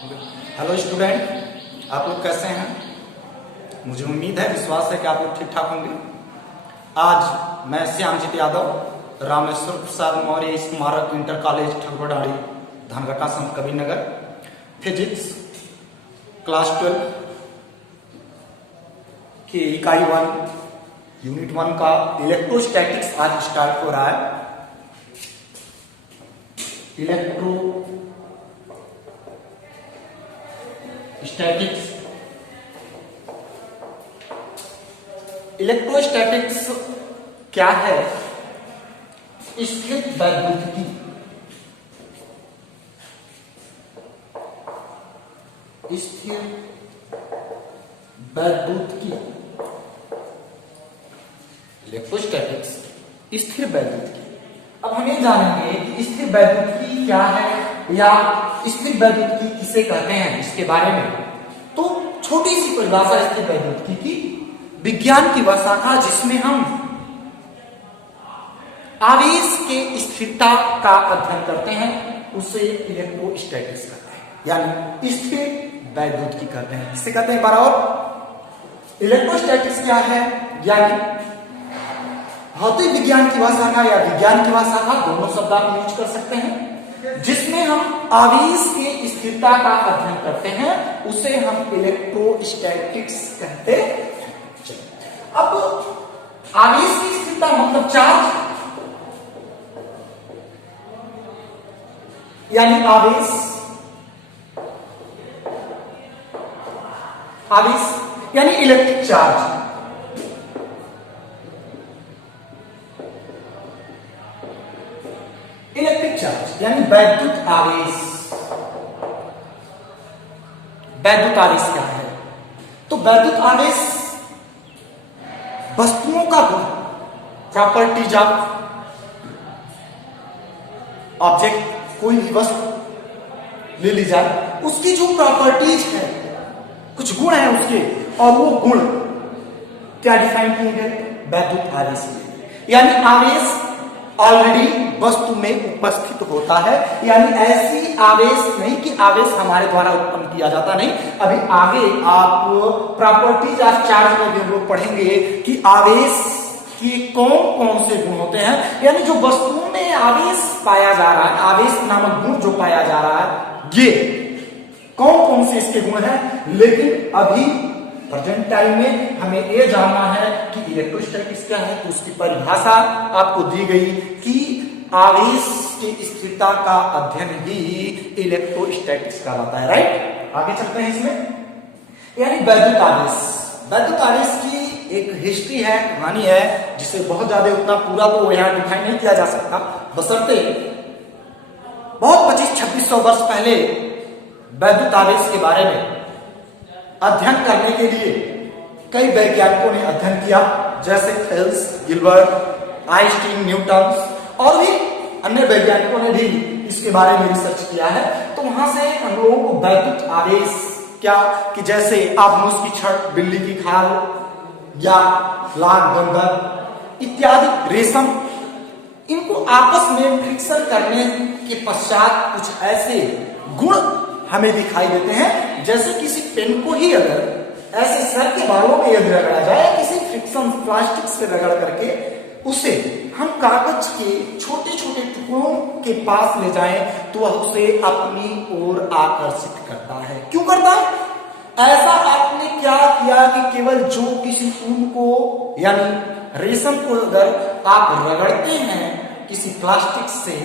Hello student, आप लोग कैसे हैं? मुझे उम्मीद है, विश्वास है कि आप लोग ठीक ठाक होंगे। आज मैं श्यामजीत यादव, रामेश्वर प्रसाद मौर्य स्मारक इंटर कॉलेज ठकुरडाड़ी, धानघटा, संत कबीर नगर, फिजिक्स क्लास 12 की इकाई 1 यूनिट 1 का इलेक्ट्रोस्टैटिक्स आज स्टार्ट हो रहा है। इलेक्ट्रोस्टैटिक्स क्या है? स्थिर वैद्युतिकी। स्थिर वैद्युतिकी, इलेक्ट्रोस्टैटिक्स, स्थिर वैद्युतिकी। अब हम ये जानेंगे कि स्थिर वैद्युतिकी क्या है या स्थिर वैद्युतिकी किसे कहते हैं, इसके बारे में। तो छोटी सी परिभाषा स्थिर वैद्युतिकी की, विज्ञान की वह शाखा जिसमें हम आवेश के स्थिरता का अध्ययन करते हैं, उसे इलेक्ट्रोस्टैटिक्स कहते हैं, यानी स्थिर वैद्युतिकी कहते हैं। इसे कहते हैं बराबर। इलेक्ट्रोस्टैटिक्स क्या है? यानी भौतिक विज्ञान की वह शाखा या विज्ञान की वह शाखा, दोनों शब्द आप यूज कर सकते हैं, जिसमें हम आवेश के स्थिरता का अध्ययन करते हैं, उसे हम इलेक्ट्रोस्टैटिक्स कहते हैं। अब आवेश की स्थिरता मतलब चार्ज, यानी आवेश यानी इलेक्ट्रिक चार्ज। इलेक्ट्रिक चार्ज यानी वैद्युत आवेश। वैद्युत आवेश क्या है? तो वैद्युत आवेश वस्तुओं का गुण, प्रॉपर्टीज ऑफ ऑब्जेक्ट, कोई भी वस्तु ले ली जाए, उसकी जो प्रॉपर्टीज है, कुछ गुण है उसके, और वो गुण क्या डिफाइन किए गए? वैद्युत आवेश में। यानी आवेश ऑलरेडी वस्तु में उपस्थित होता है, यानी ऐसी आवेश नहीं कि आवेश हमारे द्वारा उत्पन्न किया जाता, नहीं। अभी आगे आप प्रॉपर्टीज ऑफ चार्ज में भी हम लोग पढ़ेंगे कि आवेश कि कौन कौन से गुण होते हैं, यानी जो वस्तुओं में आवेश पाया जा रहा है, आवेश नामक गुण जो पाया जा रहा है, ये कौन कौन से इसके गुण हैं। लेकिन अभी प्रेजेंट टाइम में हमें यह जानना है कि इलेक्ट्रोस्टैटिक्स क्या है। तो उसकी परिभाषा आपको दी गई कि आवेश की स्थिरता का अध्ययन ही इलेक्ट्रोस्टैटिक्स कहलाता है, राइट। आगे चलते हैं इसमें, यानी वैद्युत आवेश। वैद्युत आवेश की एक हिस्ट्री है, कहानी है, जिसे बहुत ज्यादा उतना पूरा तो यहाँ डिफाइन नहीं किया जा सकता, बशर्ते बहुत 2500-2600 वर्ष पहले वैद्युत आवेश के बारे में अध्ययन करने के लिए कई वैज्ञानिकों ने अध्ययन किया, जैसे फेल्स, गिलबर्ट, आइंस्टीन, न्यूटन और भी अन्य वैज्ञानिकों ने भी इसके बारे में रिसर्च किया है। तो वहां से हम लोगों को वैद्युत आवेश क्या, कि जैसे आप मूस की छड़, बिल्ली की खाल या लाख, बंदर इत्यादि, रेशम, इनको आपस में फ्रिक्शन करने के पश्चात कुछ ऐसे गुण हमें दिखाई देते हैं, जैसे किसी पेन को ही अगर ऐसे सर के बालों में यदि रगड़ा जाए, किसी फ्रिक्शन प्लास्टिक से रगड़ करके उसे हम कागज के छोटे छोटे टुकड़ों के पास ले जाएं, तो वह उसे अपनी ओर आकर्षित करता है। क्यों करता है ऐसा? आपने क्या किया कि केवल जो किसी ऊन को यानी रेशम को अगर आप रगड़ते हैं किसी प्लास्टिक से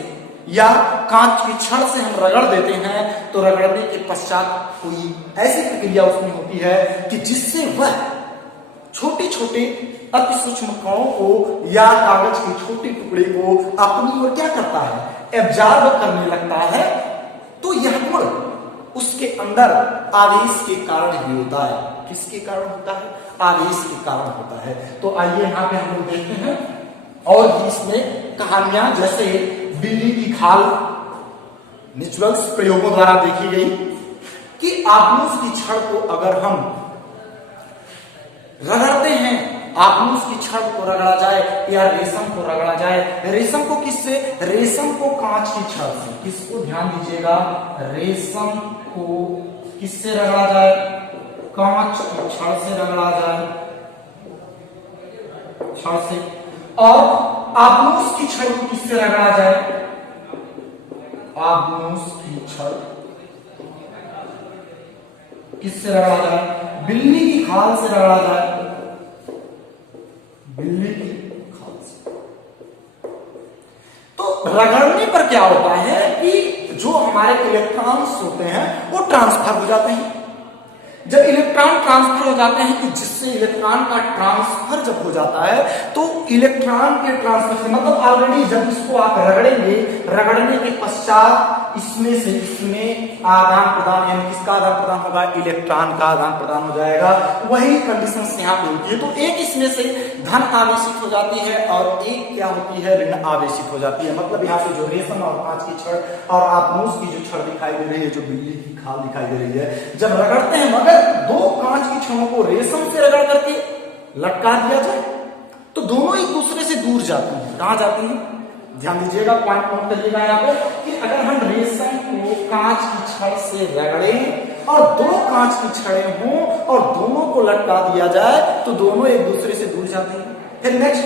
या कांच की छड़ से हम रगड़ देते हैं, तो रगड़ने के पश्चात कोई ऐसी प्रक्रिया उसमें होती है कि जिससे वह छोटे छोटे अति सूक्ष्म कणों को या कागज के छोटे टुकड़े को अपनी ओर क्या करता है? एब्जॉर्ब करने लगता है। तो यह गुण उसके अंदर आवेश के कारण ही होता है। किसके कारण होता है? आवेश के कारण होता है। तो आइए यहाँ पे हम लोग देखते हैं और भी इसमें कहानियां, जैसे बिल्ली की खाल नेचुरल्स प्रयोगों द्वारा देखी गई कि आपस की छड़ को अगर हम रगड़ते हैं आपनूस की छड़ को रगड़ा जाए या रेशम को रगड़ा जाए, रेशम को किससे, रेशम को कांच की छड़ से, किसको ध्यान दीजिएगा, रेशम को किससे रगड़ा जाए, कांच की छड़ से रगड़ा जाए, छड़ से। और आपनूस की छड़ को किससे रगड़ा जाए, आपनूस की छड़ किससे रगड़ा जाए, बिल्ली की खाल से रगड़ा जाए, बिल्ली की खाल से। तो रगड़ने पर क्या होता है कि जो हमारे इलेक्ट्रॉन्स होते हैं वो ट्रांसफर हो जाते हैं। जब इलेक्ट्रॉन ट्रांसफर हो जाते हैं कि जिससे इलेक्ट्रॉन का ट्रांसफर जब हो जाता है तो इलेक्ट्रॉन के ट्रांसफर से मतलब ऑलरेडी जब इसको आप रगड़ेंगे, रगड़ने के पश्चात इसमें से इसमें आदान प्रदान, यानी किसका आदान प्रदान होगा, इलेक्ट्रॉन का आदान प्रदान हो जाएगा। वही कंडीशंस यहाँ पे होती है। तो एक इसमें से धन आवेशित हो जाती है और एक क्या होती है, ऋण आवेशित हो जाती है। मतलब यहाँ पे जो रेशम और कांच की छड़ और आपनूस की जो छड़ दिखाई दे रही है, जो बिल्ली की खाल दिखाई दे रही है, जब रगड़ते हैं, मगर दो कांच की छड़ों को रेशम से रगड़ करके लटका दिया जाए तो दोनों एक दूसरे से दूर जाती हैं। कहां जाती हैं, ध्यान दीजिएगा, पॉइंट नोट करिएगा यहाँ पे कि अगर हम रेशम को कांच की छड़ से रगड़ें और दो कांच की छड़े हों और दोनों को लटका दिया जाए तो दोनों एक दूसरे से दूर जाते हैं। फिर नेक्स्ट,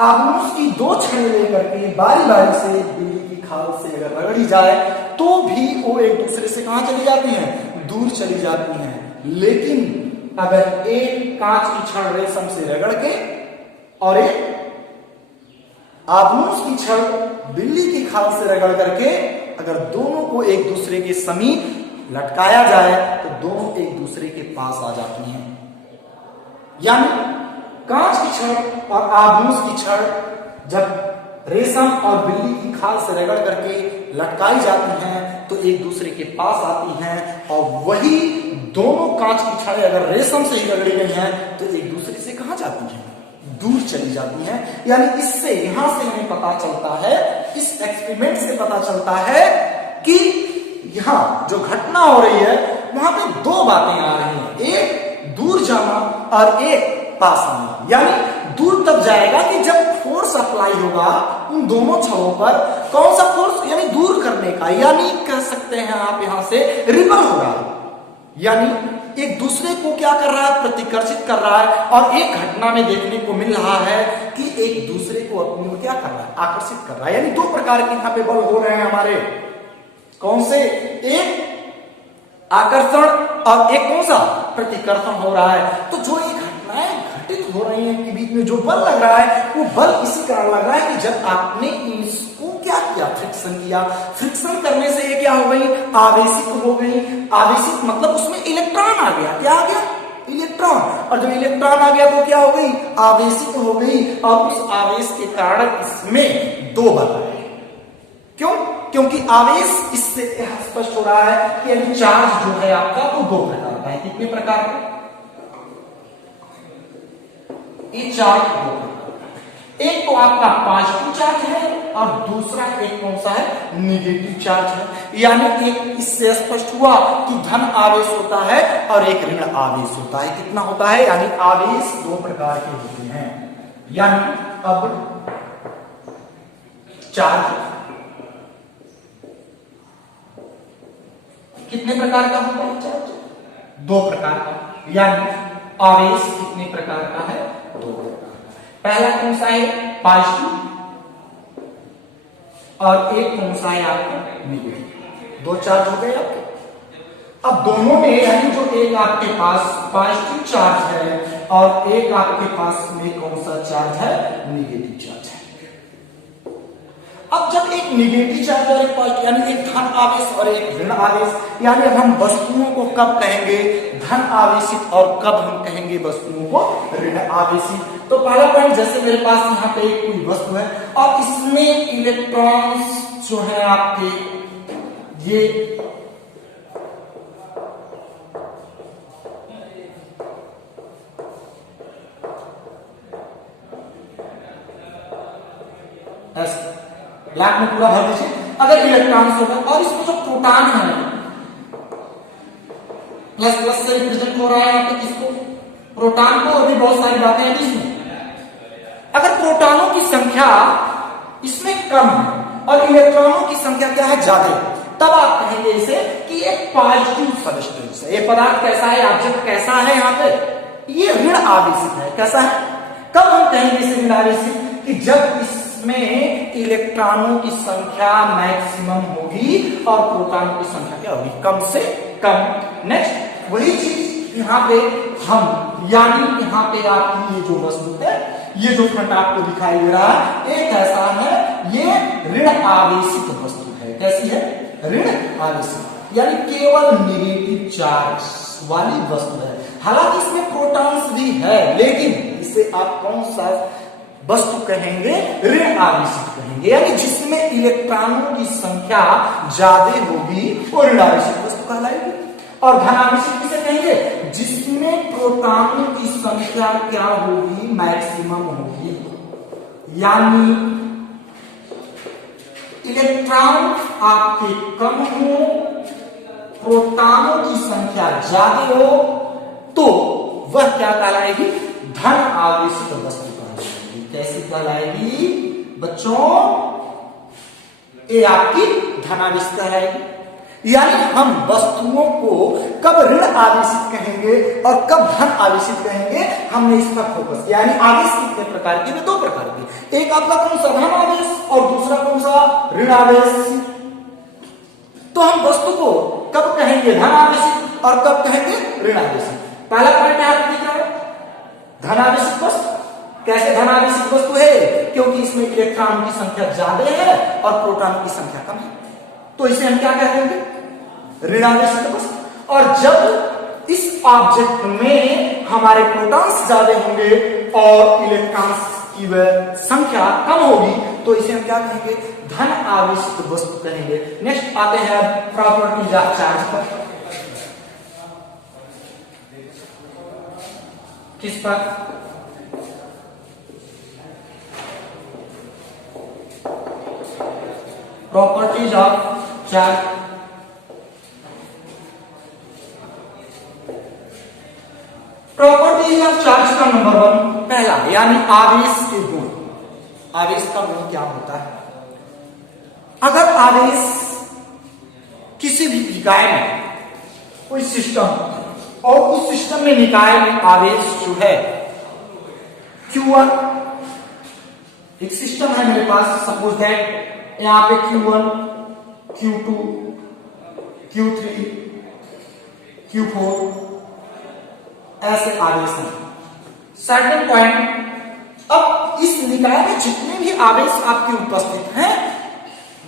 आपनूस की दो छड़े लेकर के बारी बारी से बिल्ली की खाल से अगर रगड़ी जाए तो भी वो एक दूसरे से कहां चली जाती हैं, दूर चली जाती हैं। लेकिन अगर एक कांच की छड़ रेशम से रगड़ के और एक आपनूस की छड़ बिल्ली की खाल से रगड़ करके अगर दोनों को एक दूसरे के समीप लटकाया जाए तो दोनों एक दूसरे के पास आ जाती हैं। यानी कांच की छड़ और आपनूस की छड़ जब रेशम और बिल्ली की खाल से रगड़ करके लटकाई जाती हैं तो एक दूसरे के पास आती हैं। और वही दोनों कांच की छड़ें अगर रेशम से ही रगड़ी गई हैं तो एक दूसरे से कहां जाती हैं, दूर चली जाती हैं। यानी इससे यहां से हमें पता चलता है, इस एक्सपेरिमेंट से पता चलता है कि यहां जो घटना हो रही है वहां पे दो बातें आ रही हैं, एक दूर जाना और एक पास आना। यानी दूर तब जाएगा कि जब फोर्स अप्लाई होगा उन दोनों छड़ों पर, कौन सा फोर्स, यानी दूर करने का, यानी कह सकते हैं आप यहां से रिपल होगा, यानी एक दूसरे को क्या कर रहा है, प्रतिकर्षित कर रहा है। और एक घटना में देखने को मिल रहा है कि एक दूसरे को अपनी ओर क्या कर रहा है, आकर्षित कर रहा है। यानी दो प्रकार के यहां पे बल हो रहे हैं हमारे, कौन से, एक आकर्षण और एक कौन सा, प्रतिकर्षण हो रहा है। तो जो एक घटनाएं घटित हो रही हैं के बीच में जो बल लग रहा है वो बल इसी कारण लग रहा है कि जब आपने इसको क्या किया, फ्रिक्शन किया, फ्रिक्शन करने से ये क्या हो गई, आवेशित हो गई। आवेशित मतलब उसमें इलेक्ट्रॉन आ गया, क्या आ गया, इलेक्ट्रॉन। और जब इलेक्ट्रॉन आ गया तो क्या हो गई, आवेशित हो गई। और उस आवेश के कारण इसमें दो बल आए। क्यों, क्योंकि आवेश इससे स्पष्ट हो रहा है कि चार्ज जो है आपका वो दो प्रकार का है। कितने प्रकार का, ये चार्ज दो प्रकार का, एक तो आपका पॉजिटिव चार्ज है और दूसरा एक कौन सा है, नेगेटिव चार्ज है। यानी एक इससे स्पष्ट हुआ कि धन आवेश होता है और एक ऋण आवेश होता है। कितना होता है, यानी आवेश दो प्रकार के होते हैं। यानी अब चार्ज कितने प्रकार का होता है, चार्ज दो प्रकार का। यानी आवेश कितने प्रकार का है, दो प्रकार का। पहला कौन सा है, पॉजिटिव, और एक कौन सा है आपका, नेगेटिव। दो चार्ज हो गए आपके। अब दोनों में, यानी जो एक आपके पास पॉजिटिव चार्ज है और एक आपके पास में कौन सा चार्ज है, नेगेटिव चार्ज है। अब जब एक नेगेटिव चार्ज और एक पॉजिटिव, यानी एक धन आवेश और एक ऋण आवेश, यानी हम वस्तुओं को कब कहेंगे धन आवेशित और कब हम कहेंगे वस्तुओं को ऋण आवेशित। तो पहला पॉइंट, जैसे मेरे पास यहाँ पे एक कोई वस्तु है और इसमें इलेक्ट्रॉन्स जो है आपके ये ब्लैक में पूरा भर दीजिए। अगर इलेक्ट्रॉन्स होगा और इसमें जो प्रोटॉन है प्लस प्लस से रिप्रेजेंट हो रहा है यहाँ पे किसको, प्रोटॉन को अभी बहुत सारी बातें हैं इसमें। अगर प्रोटॉनों की संख्या इसमें कम है और इलेक्ट्रॉनों की संख्या क्या है, ज्यादा, तब आप कहेंगे इसे कि एक पॉजिटिव सबस्टेंस है। ये पदार्थ कैसा है, ऑब्जेक्ट कैसा है, यहाँ पे ये ऋण आवेशित है। कैसा है? कब हम कहेंगे इसे ऋण आवेशित? कि जब इसमें इलेक्ट्रॉनों की संख्या मैक्सिमम होगी और प्रोटॉनों की संख्या क्या होगी, कम से कम। नेक्स्ट वही चीज यहाँ पे हम, यानी यहाँ पे आपकी ये जो वस्तु है, ये जो फ्रंट आपको दिखाई दे रहा है, एक ऐसा है, ये ऋण आवेशित वस्तु है। कैसी है? ऋण आवेशित, यानी केवल नेगेटिव चार्ज वाली वस्तु है। हालांकि इसमें प्रोटॉन्स भी है, लेकिन इसे आप कौन सा वस्तु कहेंगे? ऋण आवेशित कहेंगे, यानी जिसमें इलेक्ट्रॉनों की संख्या ज्यादा होगी वो ऋण आवेशित वस्तु कहलाएगी। और धन आवेशित किसे कहेंगे? जिसमें प्रोटॉनों की संख्या क्या होगी, मैक्सिमम होगी, यानी इलेक्ट्रॉन आपके कम हो, प्रोटॉनों की संख्या ज्यादा हो, तो वह क्या कहलाएगी? धन आवेशित वस्तु कहलाएगी। कैसी कहलाएगी बच्चों? ये आपकी धन आवेशित कहलाएगी। यानी हम वस्तुओं को कब ऋण आवेशित कहेंगे और कब धन आवेशित कहेंगे, हमने इस पर फोकस किया। यानी आवेश कितने प्रकार के? दो प्रकार के, एक आपका कौन सा, धन आवेश, और दूसरा कौन सा, ऋण आवेश। तो हम वस्तु को कब कहेंगे धन आवेशित और कब कहेंगे ऋण आवेशित? पहला पॉइंट है आपको दिख रहा है, धन आवेशित वस्तु। कैसे धन आवेशित वस्तु है? क्योंकि इसमें इलेक्ट्रॉन की संख्या ज्यादा है और प्रोटॉन की संख्या कम है, तो इसे हम क्या कहेंगे? ऋण आवेशित वस्तु। और जब इस ऑब्जेक्ट में हमारे प्रोटॉन्स ज्यादा होंगे और इलेक्ट्रॉन्स की वह संख्या कम होगी, तो इसे हम क्या कहेंगे? धन आवेशित वस्तु कहेंगे। नेक्स्ट आते हैं प्रॉपर्टीज ऑफ चार्ज पर। किस पर? Properties of charge. Properties of charge का नंबर 1 पहला, यानी आवेश के गुण। आवेश का गुण क्या होता है? अगर आवेश किसी भी निकाय में, कोई सिस्टम, और उस सिस्टम में निकाय में आवेश जो है Q1, एक सिस्टम है मेरे पास, सपोज दैट यहां पे Q1, Q2, Q3, Q4 ऐसे आवेश हैं। सर्टेन पॉइंट, अब इस निकाय में जितने भी आवेश आपके उपस्थित हैं,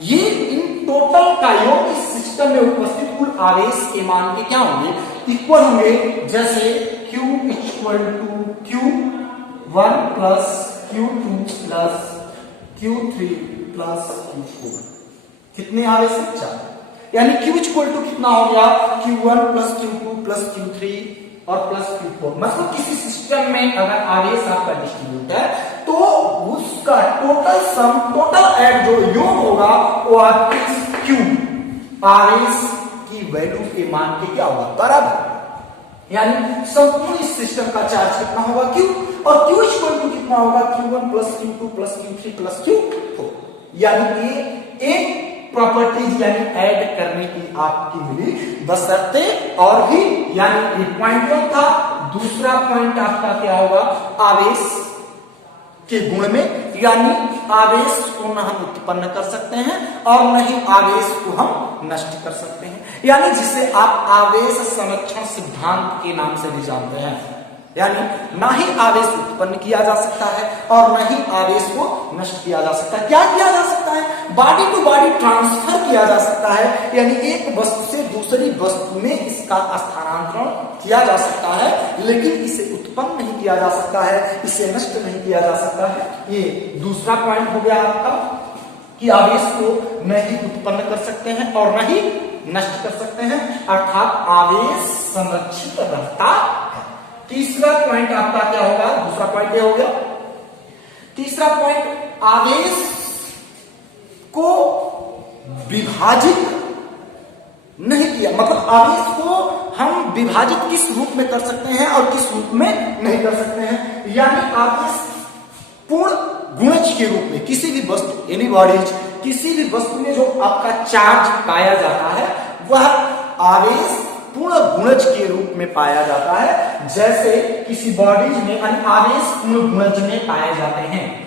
ये इन टोटल का योग इस सिस्टम में उपस्थित कुल आवेश के मान के क्या होंगे? इक्वल होंगे। जैसे Q equal to Q1 plus Q2 plus Q3 plus Q4। कितने आवेश हैं? 4। यानी Q इक्वल टू कितना हो गया? Q1 plus Q2 plus Q3 और प्लस Q4। मतलब किसी सिस्टम में अगर आवेश आपका डिस्ट्रीब्यूट है, तो उसका टोटल सम, टोटल एड जो योग होगा, वो आपकी Q आवेश की वैल्यू के मान के क्या होगा? बराबर। यानी संपूर्ण इस सिस्टम का चार्ज कितना होगा? Q, और Q इक्वल टू कितना होगा? Q1 plus Q2 plus Q3 plus Q4। यानी एक प्रॉपर्टीज यानी ऐड करने की आपकी मिली, बशर्ते और भी, यानी एक पॉइंट 1 था। दूसरा पॉइंट आपका क्या होगा? आवेश के गुण में, यानी आवेश को न हम उत्पन्न कर सकते हैं और न ही आवेश को हम नष्ट कर सकते हैं, यानी जिसे आप आवेश संरक्षण सिद्धांत के नाम से भी जानते हैं। यानी ना ही आवेश उत्पन्न किया जा सकता है और ना ही आवेश को नष्ट किया जा सकता है। क्या किया जा सकता है? बॉडी टू बॉडी ट्रांसफर किया जा सकता है, यानी एक वस्तु से दूसरी वस्तु में इसका स्थानांतरण किया जा सकता है, लेकिन इसे उत्पन्न नहीं किया जा सकता है, इसे नष्ट नहीं किया जा सकता है। ये दूसरा पॉइंट हो गया आपका कि आवेश को न ही उत्पन्न कर सकते हैं और न ही नष्ट कर सकते हैं, अर्थात आवेश संरक्षित रहता है। तीसरा पॉइंट आपका क्या होगा? दूसरा पॉइंट ये हो गया। तीसरा पॉइंट, आवेश को विभाजित नहीं किया, मतलब आवेश को हम विभाजित किस रूप में कर सकते हैं और किस रूप में नहीं कर सकते हैं। यानी आवेश पूर्ण गुणज के रूप में किसी भी वस्तु एनी बॉडीज, किसी भी वस्तु में जो आपका चार्ज पाया जाता है वह आवेश पूर्ण गुणज के रूप में पाया जाता है। जैसे किसी बॉडीज में आवेश पूर्ण गुणज में पाए जाते हैं।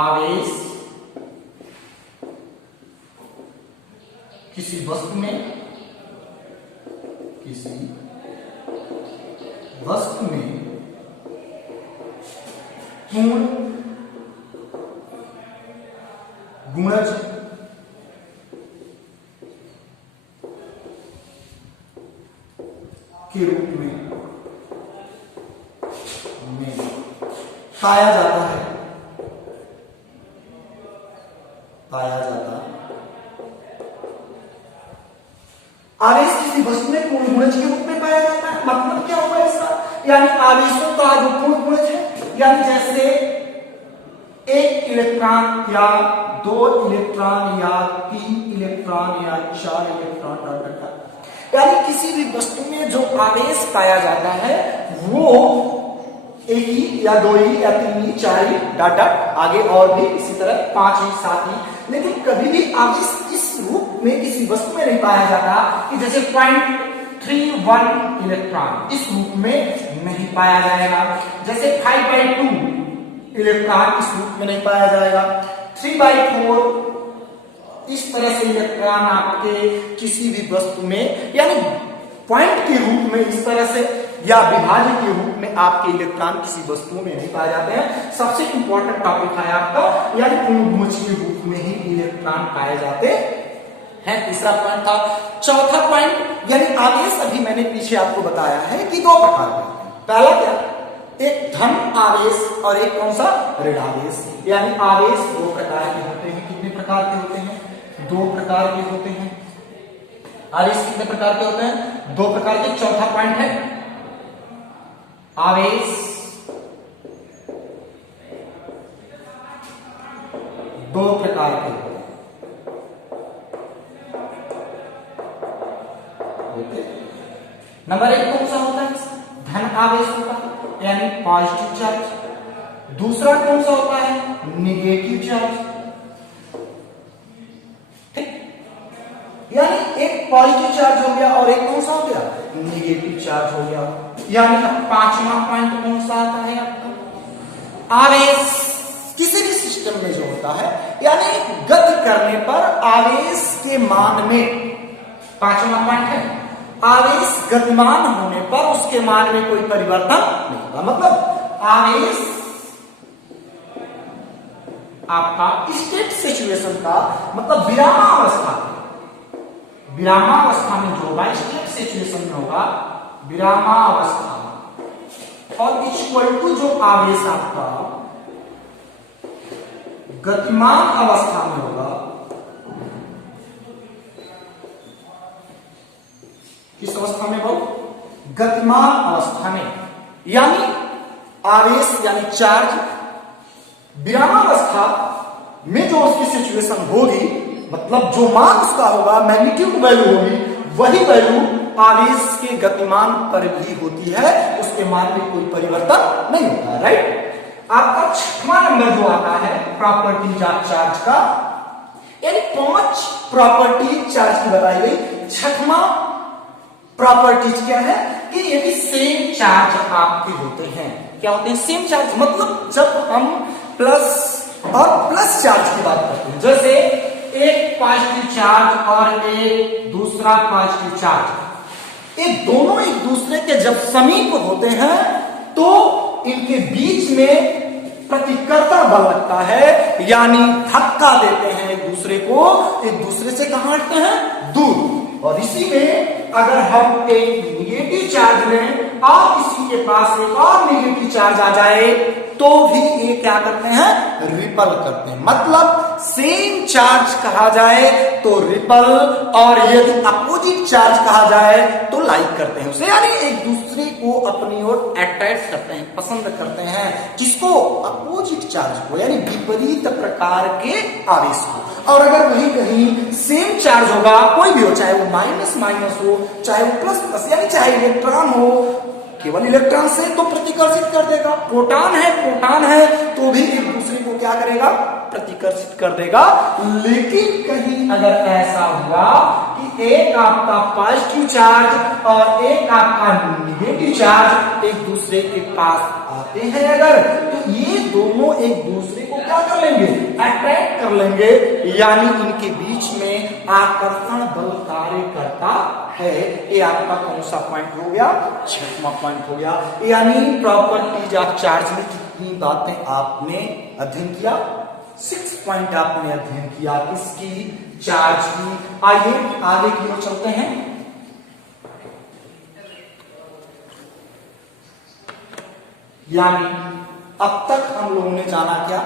आवेश किसी वस्तु में पूर्ण गुणज के रूप में पाया जाता है। आवेश किसी वस्तु में पूर्ण गुणज के रूप में पाया जाता है। मतलब क्या होगा इसका, यानी आवेशों का जो पूर्ण गुणज है, यानी जैसे एक इलेक्ट्रॉन या 2 इलेक्ट्रॉन या 3 इलेक्ट्रॉन या 4 इलेक्ट्रॉन, यानी किसी भी वस्तु में जो आवेश पाया जाता है वो एक ही या 2 ही या 3 ही 4 ही डाटा आगे और भी इसी तरह 5 ही 7 ही, लेकिन कभी भी आवेश इस रूप में किसी वस्तु में नहीं पाया जाता कि जैसे 0.31 इलेक्ट्रॉन, इस रूप में नहीं पाया जाएगा। जैसे 5/2 इलेक्ट्रॉन इस रूप में नहीं पाया जाएगा। 3/4 इस तरह से इलेक्ट्रॉन आपके किसी भी वस्तु में यानी पॉइंट के रूप में इस तरह से या विभाजन के रूप में आपके इलेक्ट्रॉन किसी वस्तुओं में नहीं पाए जाते हैं। सबसे इंपॉर्टेंट टॉपिक है आपका, यानी पूर्ण गुणज के रूप में ही इलेक्ट्रॉन पाए जाते हैं। तीसरा पॉइंट था। चौथा पॉइंट, यानी आवेश अभी मैंने पीछे आपको बताया है कि 2 प्रकार के। पहला क्या, एक धन आवेश और एक कौन सा, ऋण आवेश। यानी आवेश 2 प्रकार के होते हैं। कितने प्रकार के होते हैं, 2 प्रकार के होते हैं। आवेश कितने प्रकार के होते हैं, 2 प्रकार के। चौथा पॉइंट है आवेश 2 प्रकार के होते हैं। नंबर 1 कौन सा होता है, धन आवेश होता है यानी पॉजिटिव चार्ज। दूसरा कौन सा होता है, निगेटिव चार्ज। यानी एक पॉजिटिव चार्ज हो गया और एक कौन सा हो गया, निगेटिव चार्ज हो गया। यानी पांचवा पॉइंट कौन सा आता है आपका, आवेश किसी भी सिस्टम में जो होता है यानी गति करने पर आवेश के मान में, पांचवा पॉइंट है आवेश गतिमान होने पर उसके मान में कोई परिवर्तन नहीं होगा। मतलब आवेश आपका स्टेट सिचुएशन का मतलब विरामावस्था में जो होगा, स्टेट सिचुएशन में होगा विरामावस्था, और इक्वल टू जो आवेश आपका गतिमान अवस्था में होगा, किस अवस्था में वो, गतिमान अवस्था में। यानी आवेश यानी चार्ज विरामावस्था में जो उसकी सिचुएशन होगी, मतलब जो मान उसका होगा, मैग्नीट्यूड वैल्यू होगी, वही वैल्यू आवेश के गतिमान पर भी होती है, उसके मान में कोई परिवर्तन नहीं होता। राइट। आपका 6वां नंबर जो आता है प्रॉपर्टीज ऑफ चार्ज का, यानी 5 प्रॉपर्टीज चार्ज की बताई गई। 6वां प्रॉपर्टीज क्या है कि यदि सेम चार्ज आपके होते हैं, क्या होते हैं, सेम चार्ज। मतलब जब हम प्लस और प्लस चार्ज की बात करते हैं, जैसे एक पॉजिटिव चार्ज और एक दूसरा पॉजिटिव चार्ज, ये दोनों एक दूसरे के जब समीप होते हैं तो इनके बीच में प्रतिकर्ता बल लगता है, यानी धक्का देते हैं एक दूसरे को, एक दूसरे से कहां हटते हैं, दूर। और इसी में अगर हम एक निगेटिव चार्ज लें और किसी के पास एक और नेगेटिव चार्ज आ जाए तो भी ये क्या करते हैं, रिपल करते हैं। मतलब सेम चार्ज कहा जाए तो रिपल, और यदि अपोजिट चार्ज कहा जाए तो लाइक करते हैं उसे, यानी एक दूसरे को अपनी ओर अट्रैक्ट करते हैं, पसंद करते हैं। किसको, अपोजिट चार्ज को, यानी विपरीत प्रकार के आवेश को। और अगर वही कहीं सेम चार्ज होगा, कोई भी हो, चाहे वो माइनस माइनस हो, चाहे वो प्लस प्लस, यानी चाहे इलेक्ट्रॉन हो, केवल इलेक्ट्रॉन से तो प्रतिकर्षित कर देगा। प्रोटॉन है तो भी एक दूसरे को क्या करेगा, प्रतिकर्षित कर देगा। लेकिन कहीं अगर ऐसा हुआ कि एक आपका पॉजिटिव चार्ज और एक आपका निगेटिव चार्ज एक दूसरे के पास आते हैं अगर, तो ये दोनों एक दूसरे को क्या कर लेंगे, अट्रैक्ट कर लेंगे, यानी इनके बीच में आकर्षण बल कार्य करता है। ये आपका कौन सा पॉइंट हो गया, 6वां पॉइंट हो गया। यानी प्रॉपर्टीज ऑफ चार्ज में कितनी बातें आपने अध्ययन किया, 6 पॉइंट आपने अध्ययन किया किसकी, चार्ज की। आइए आगे की ओर चलते हैं। यानी अब तक हम लोगों ने जाना क्या,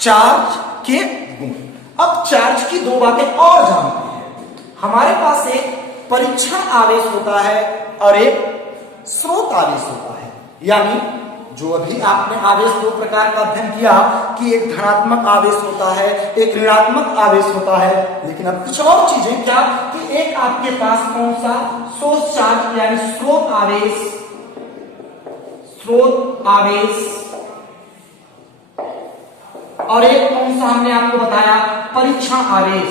चार्ज के गुण। अब चार्ज की दो बातें और जानते हैं। हमारे पास एक परीक्षण आवेश होता है और एक स्रोत आवेश होता है। यानी जो अभी आपने आवेश दो प्रकार का अध्ययन किया कि एक धनात्मक आवेश होता है, एक ऋणात्मक आवेश होता है। लेकिन अब कुछ और चीजें क्या, कि एक आपके पास कौन सा सोर्स चार्ज यानी स्रोत आवेश और एक कौन सा हमने आपको बताया, परीक्षण आवेश।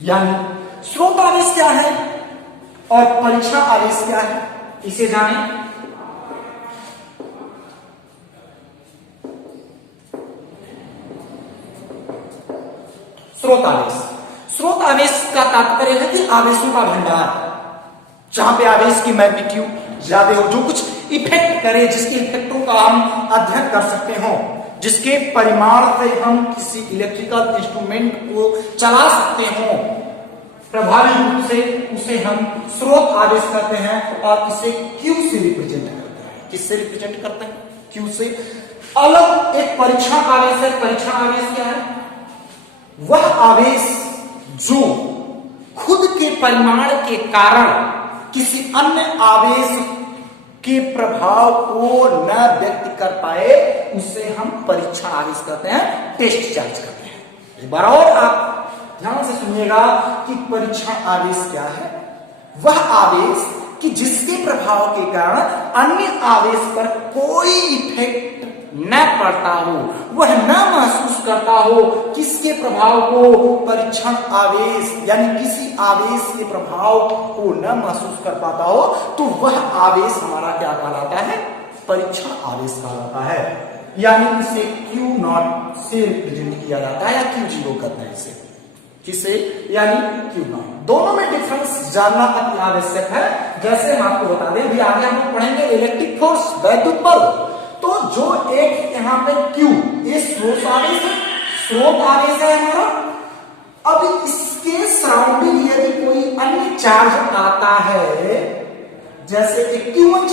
यानी स्रोत आवेश क्या है और परीक्षण आवेश क्या है, इसे जाने। स्रोत आवेश का तात्पर्य है कि आवेशों का भंडार, जहां पे आवेश की मैग्नीट्यूड ज्यादा हो, जो कुछ इफेक्ट करे, जिसके इफेक्टों का हम अध्ययन कर सकते हो, जिसके परिमाण से हम किसी इलेक्ट्रिकल इंस्ट्रूमेंट को चला सकते हो प्रभावी रूप से, उसे हम स्रोत आवेश करते हैं। और इसे क्यू से रिप्रेजेंट करते हैं। किससे रिप्रेजेंट करते हैं, क्यू से। अलग एक परीक्षण आवेश है। परीक्षण आवेश क्या है, वह आवेश जो खुद के परिमाण के कारण किसी अन्य आवेश के प्रभाव को न व्यक्त कर पाए, उसे हम परीक्षण आवेश कहते हैं, टेस्ट चार्ज कहते हैं। एक बार और आप ध्यान से सुनिएगा कि परीक्षण आवेश क्या है, वह आवेश कि जिसके प्रभाव के कारण अन्य आवेश पर कोई इफेक्ट न पड़ता हो, वह न महसूस करता हो किसके प्रभाव को, परीक्षण आवेश। यानी किसी आवेश के प्रभाव को न महसूस कर पाता हो तो वह आवेश हमारा क्या कहलाता है, परीक्षण आवेश कहलाता है। यानी इसे Q0 से रिप्रेजेंट किया जाता है, या Q0 कहते हैं इसे, किसे, यानी Q0। दोनों में डिफरेंस जानना अति आवश्यक है। जैसे हम आपको बता दें, अभी आगे हम लोग पढ़ेंगे इलेक्ट्रिक फोर्स, वैद्युत बल। तो जो एक यहाँ पे Q, ये स्रोत आवेश है हमारा। अब इसके सराउंडिंग यदि कोई अन्य चार्ज आता है, जैसे एक Q1